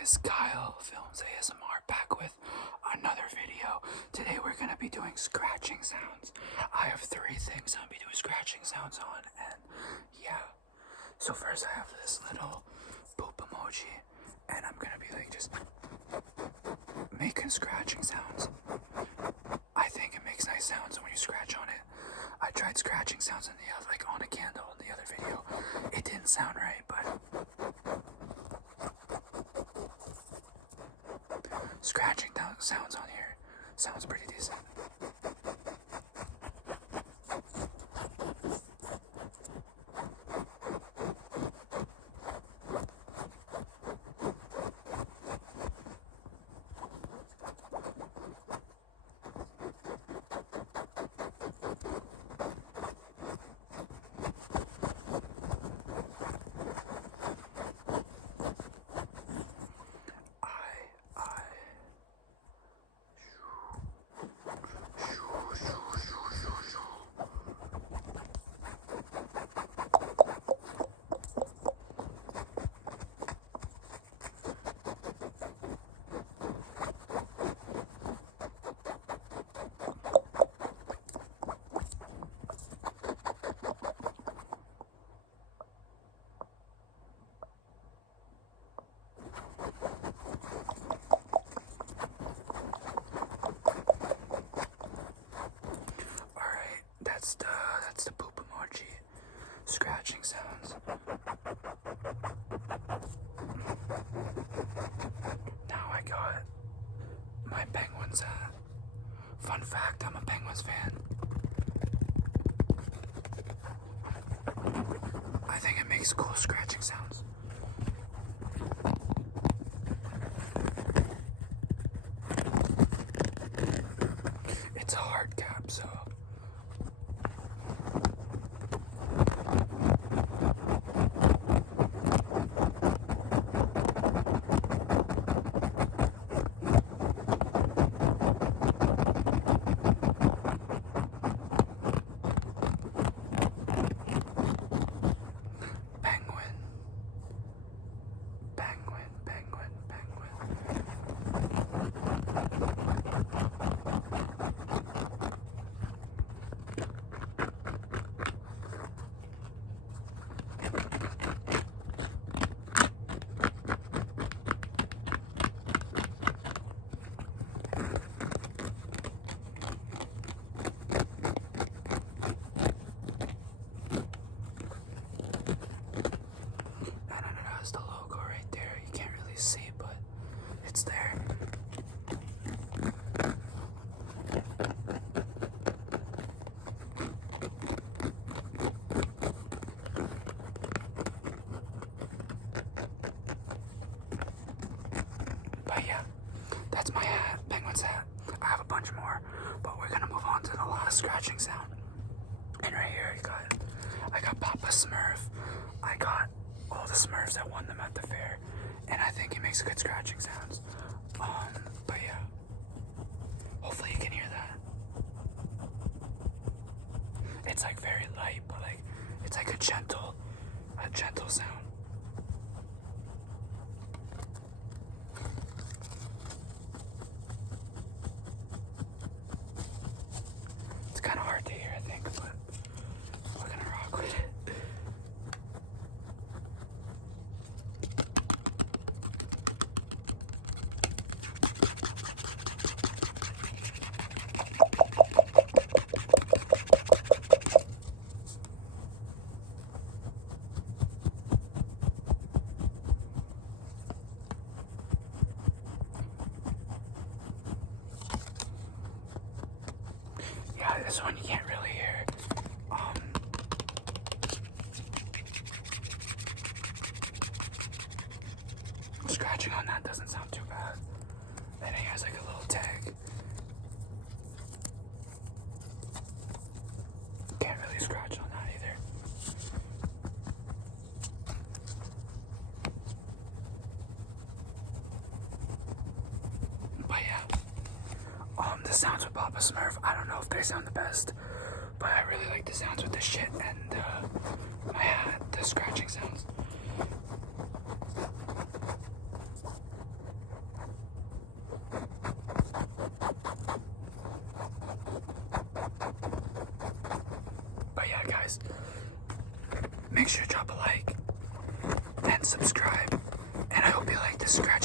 guys, Kyle Films ASMR back with another video. Today we're going to be doing scratching sounds. I have three things I'm going to be doing scratching sounds on, and yeah. So first I have this little poop emoji, and I'm going to be like just making scratching sounds. I think it makes nice sounds when you scratch on it. I tried scratching sounds in the other, like on a candle in the other video. It didn't sound right, but scratching sounds on here sounds pretty decent. That's the poop emoji. Scratching sounds. Now I got my Penguins hat. Fun fact, I'm a Penguins fan. I think it makes cool scratching sounds. It's a hard cap, so the logo right there. You can't really see, but it's there. But yeah, that's my hat, Penguins hat. I have a bunch more, but we're gonna move on to the last scratching sound. And right here, I got Papa Smurf. I got all the Smurfs that won them at the fair, and I think it makes good scratching sounds. But yeah, hopefully you can hear that. It's like very light, but like it's like a gentle sound. It's kind of hard to hear, I think, but we're gonna rock with it. Yeah, this one you can't really hear. Scratching on that doesn't sound too bad. And it has like a little tag. Can't really scratch on that either. But yeah, the sounds with Papa Smurf, I don't know if they sound the best, but I really like the sounds with the shit and my hat, the scratching sounds. guys, make sure to drop a like and subscribe. And I hope you like this scratch